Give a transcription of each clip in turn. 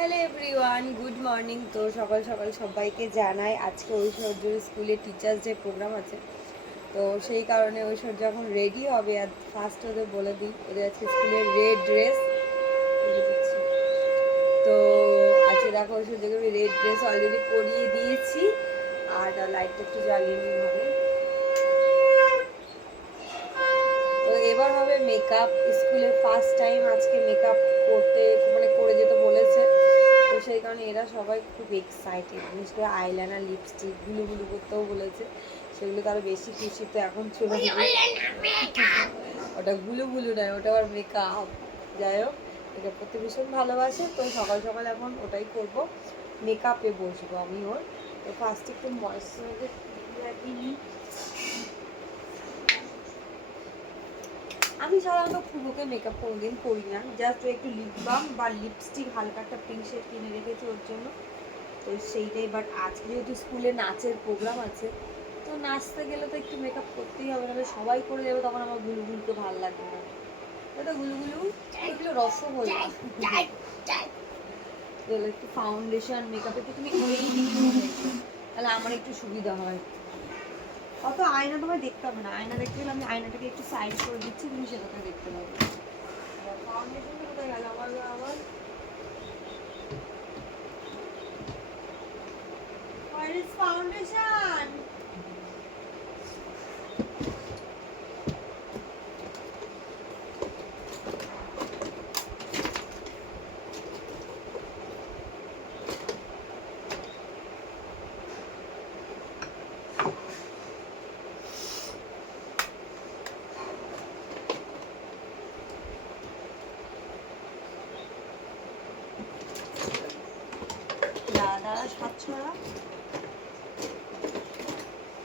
Hello everyone, good morning. তো সকাল সকাল সবাইকে জানাই আজকে ঐশ্বর্যর স্কুলে টিচার্স ডে প্রোগ্রাম আছে। তো সেই কারণে ঐশ্বর্য এখন রেডি হবে। আর ফার্স্ট ওদের বলে দিই, ওদের আজকে স্কুলের রেড ড্রেস দিচ্ছি। তো আজকে দেখো ঐশ্বর্যকে আমি রেড ড্রেস অলরেডি পরিয়ে দিয়েছি। আর লাইটটা একটু জ্বালিয়ে নিই হবে। তো এবার হবে মেকআপ। স্কুলে ফার্স্ট টাইম আজকে মেকআপ করতে করে যেতে বলেছে। তো সেই কারণে এরা সবাই খুব এক্সাইটেড, বিশেষ করে আইলাইনার লিপস্টিক গুলো করতেও বলেছে। সেগুলো তারা বেশি খুশি। তো এখন চলে ওটা গুলো নয়, ওটা আবার মেকআপ। যাই হোক, মেকআপ করতে ভীষণ ভালোবাসে। তো সকাল সকাল এখন ওটাই করব, মেকআপে বসবো আমি ওর। তো ফার্স্টে একটু ময়েশ্চারাইজার লাগিয়ে নিই। আমি সাধারণত খুব ওকে মেকআপ কোনোদিন করি না, জাস্ট একটু লিপ বাম বা লিপস্টিক হালকা একটা পিঙ্ক শেড কিনে রেখেছি ওর জন্য। তো সেইটাই। বাট আজকে যেহেতু স্কুলে নাচের প্রোগ্রাম আছে, তো নাচতে গেলে তো একটু মেকআপ করতেই হবে, নাহলে সবাই করে দেবে, তখন আমার গুলুগুলুকে ভালো লাগবে না। এটা গুলুগুলু এগুলো রসগোল্লা। একটু ফাউন্ডেশন মেকআপ একটু তুমি করেই দিচ্ছ, তাহলে আমার একটু সুবিধা হয়। অত আয়না তোমায় দেখতে হবে না, আয়না দেখতে গেলে আমি আয়নাটাকে একটু সাইড করে দিচ্ছি, তুমি সেটাকে দেখতে পাবে। ফাউন্ডেশন কোথায় গেল আমার আমার Where is foundation? দাদা সাতছড়া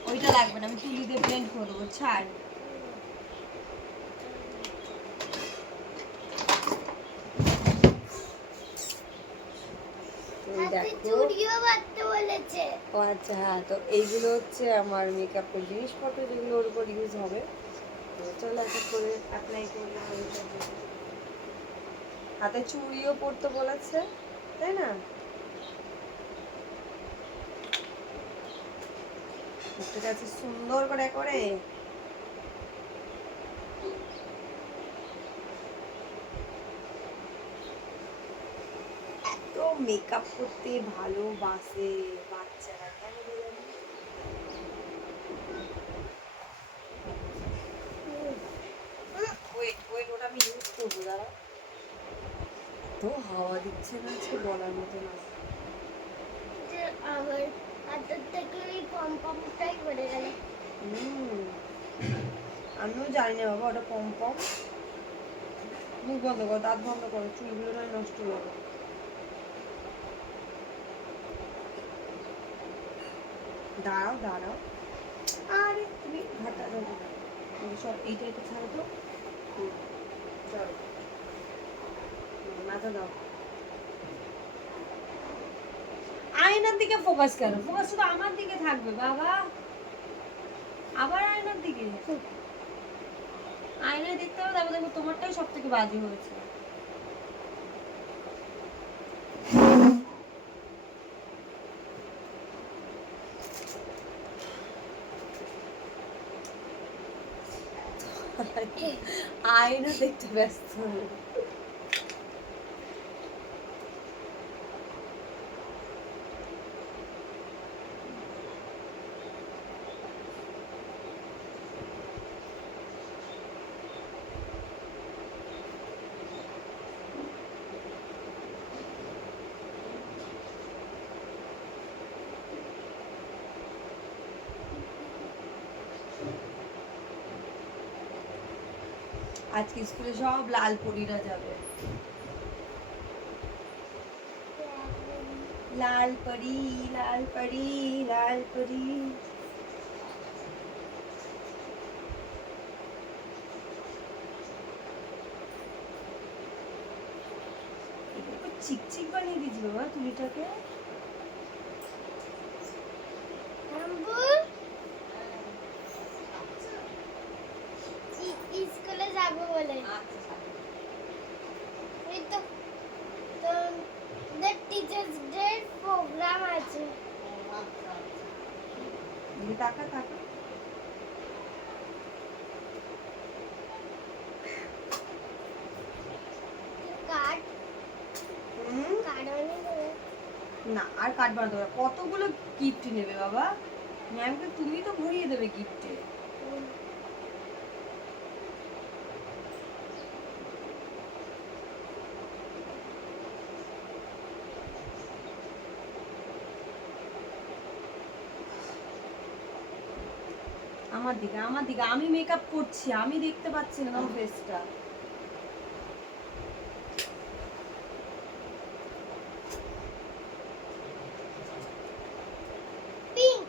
ওইটা লাগবে না, আমি তুলি দিয়ে ব্লেন্ড করে দেবো। ছাড়। ও আচ্ছা, হ্যাঁ। তো এইগুলো হচ্ছে আমার মেকআপের জিনিসপত্র, যেগুলো ওর উপর ইউজ হবে। তো চলো এক এক করে অ্যাপ্লাই করলাম। হাতে চুড়িও পরতে বলেছে, তাই না? মুখটা আছে সুন্দর করে করে। এত মেকআপ করতে ভালোবাসে বাচ্চারা, কেন জানি। ওয়েট ওয়েট, ওটা আমি ইউজ করবো, দাঁড়া। তো হাওয়া দিচ্ছে না আজকে, বলার মতো না। আমার হাতের থেকে ওই পমপমটাই পড়ে গেল। আমিও জানি না বাবা, ওটা পম পম। মুখ বন্ধ করো, দাঁত বন্ধ করো, চুলগুলো নয় নষ্ট হয়ে যাবে। দাঁড়াও দাঁড়াও, আরে তুমি ঘাটা ধরো, সব এইটা এটা ছাড়ো তো। চলো মাথা দাও। আয়নার দিকে ফোকাস করো, ফোকাস শুধু আমার দিকে থাকবে বাবা। আবার আয়নার দিকে, আয়নায় দেখতে হবে, তারপর দেখো তোমারটাই সব থেকে বাজে হয়েছে। আয়না দেখতে ব্যস্ত। আজকে স্কুলে সব লাল পরীরা যাবে। লাল পরি লাল পরি লাল পরি। চিকচিক বানিয়ে দিয়েছি বাবা তুলিটাকে। স্কুলে যাবো বলে। এই তো এদিকে তাকা তাকা। কার্ড হুম, কার্ড অনেক হবে। না আর কার্ড বানাতে হবে না। কতগুলো গিফট নেবে বাবা? ম্যামকে তুমি তো ভরিয়ে দেবে গিফটে। আমার দিকে আমার দিকে, আমি মেকআপ করছি, আমি দেখতে পাচ্ছি না তোমার ফেসটা। পিঙ্ক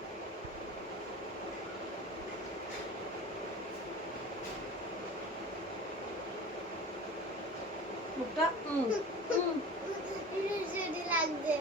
মুখটা যদি লাগছে।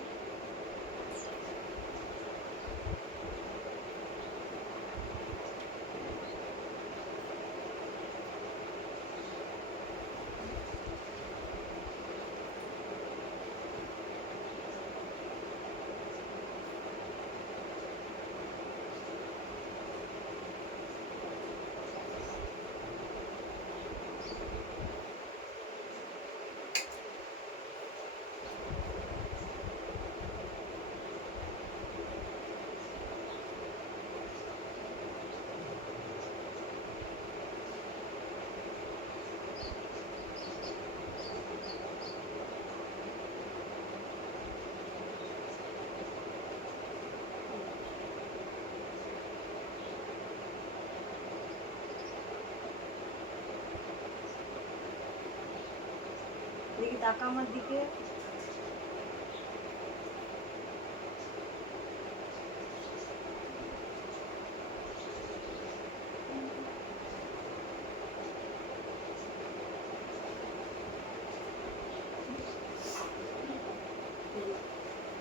দেখি তাকা আমার দিকে।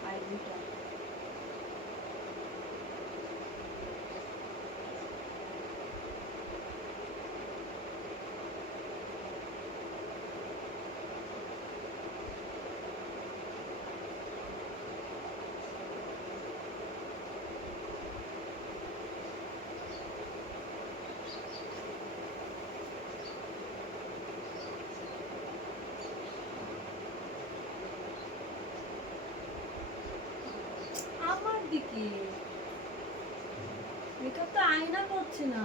আইব্রোটা আমার দিকে। মেকআপ তো আয়না করছে না।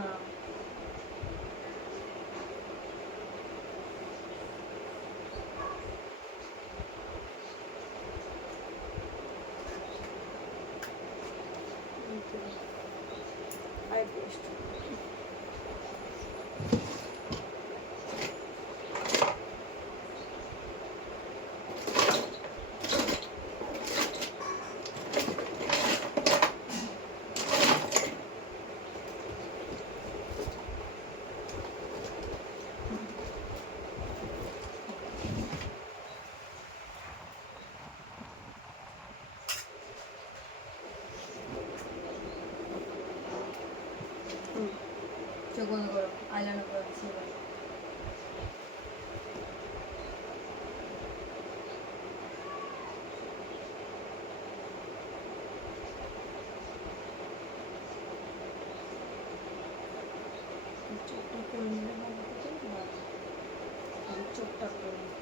চোখ বন্ধ করো, আইলাইনার করাচ্ছি এবার। চোখটা করে নিলে ভালো হতো না? আমি চোখটা করে নিই।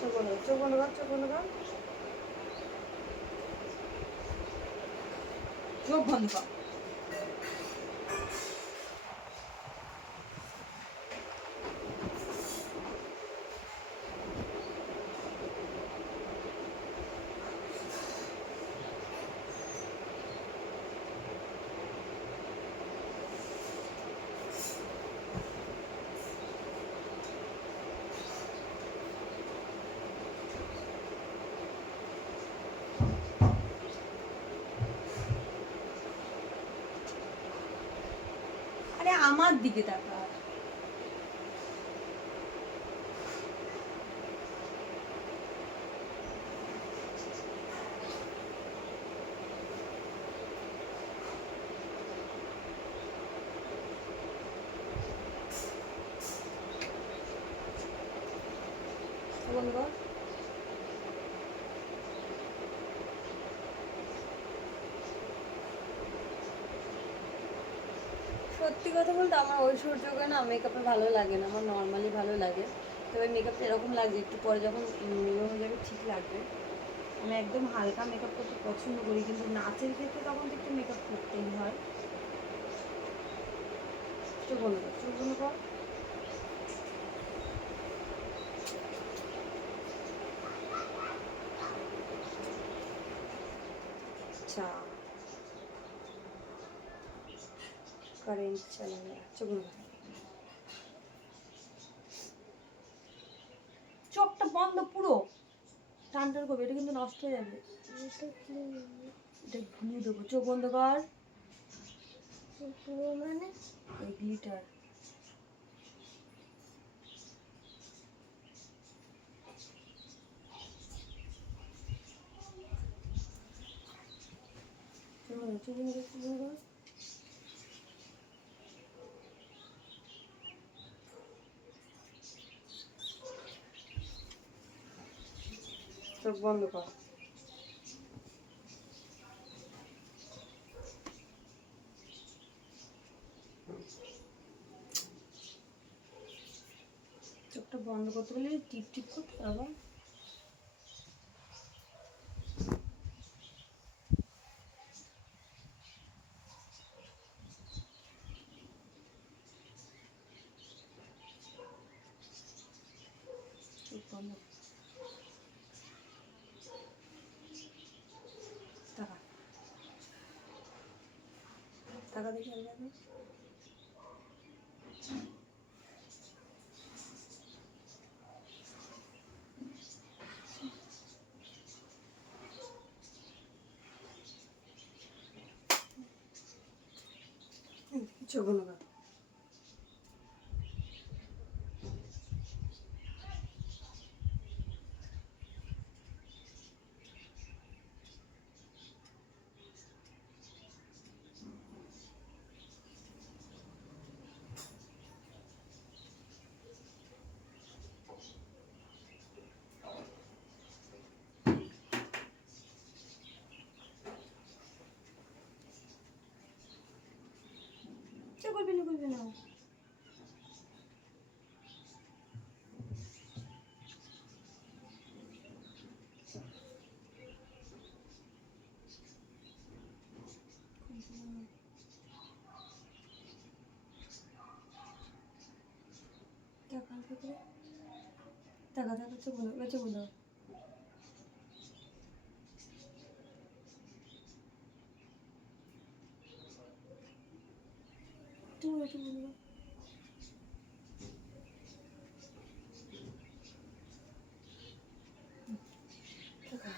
চোখ বন্ধ কর, চোখ বন্ধ কর, চোখ বন্ধ কর, চোখ বন্ধ কর। আরে আমার দিকে তাকা। বন্ধ কর। সত্যি কথা বলতে আমার ঐশ্বর্যকে না মেকআপে ভালো লাগে না, আমার নর্মালি ভালো লাগে। তবে মেকআপটা এরকম লাগছে একটু পরে যখন হয়ে যাবে ঠিক লাগবে। আমি একদম হালকা মেকআপ করতে পছন্দ করি, কিন্তু নাচের ক্ষেত্রে তখন তো একটু মেকআপ করতেই হয়। চোখ বন্ধ কর, চোখ বন্ধ কর। আচ্ছা, কারেন্ট চলে গেল, চোখ বন্ধ কর। চোখটা বন্ধ পুরো, টান টান করবে, এটা কিন্তু নষ্ট হয়ে যাবে। এটা গ্লু দেবো, চোখ বন্ধ কর। মানে ওই গ্লিটার। চোখ বন্ধ কর, চোখ বন্ধ কর, চোখ বন্ধ কর। চোখ বন্ধ কর। চোখটা বন্ধ করতে গেলে টিপ টিপ করতে হবে। চোখ বন্ধ কর। টাকা টাকা দেখে আর যাবে। চোখ বন্ধ কর। চোখ করবি না, করবি না। টাকা হালকা করে। টাকা টাকা, চোখ বন্ধ কর, চোখ বন্ধ কর। চোখ বন্ধ, চোখ বন্ধ কর। টাকা।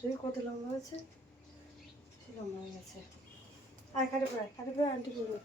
তুই কত লম্বা হয়েছে? সে লম্বা হয়ে গেছে। আর খাটে পড়ে আন্টি করবো।